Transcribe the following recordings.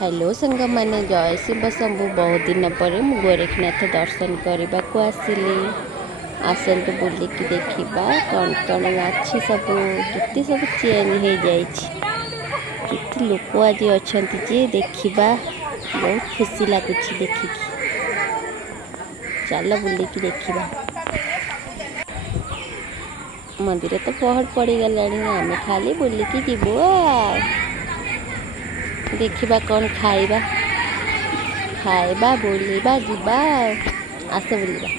Hello संग माने जय शिव शंभु। बहुत दिन पर गोरखनाथ दर्शन करने को आसिली। आसतु बुलिकी देखा कौन कौन अच्छी सब केते सब चेंज हो जाते लोक आज अच्छा जे देखा बहुत खुशी लगुच देखिकी। चल बुलिकी देखा मंदिर तो पहड़ पड़गला आम खाली बुलिकी जीवु देखा कौन खाइबा खाइबा बुलिबा जीवा आस बुलिबा।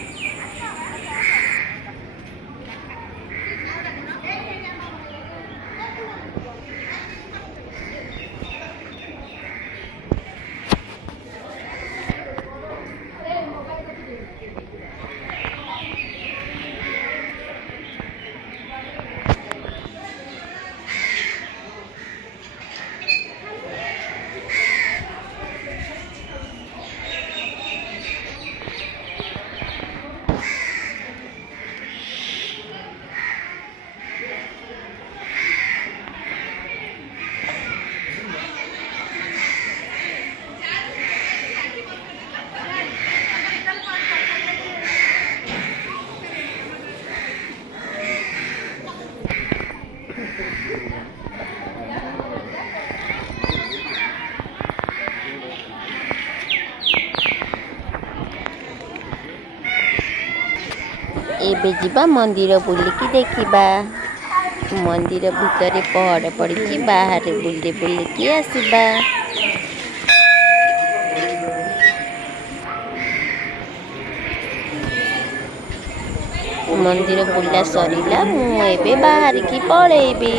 एबे जीवा मंदिर बुलिकी देखा। मंदिर भितर पहड़ पड़ी बाहर बुली बुलिकी आसबा। मंदिर बुला सरीला मु एबे बाहर की पळेबी।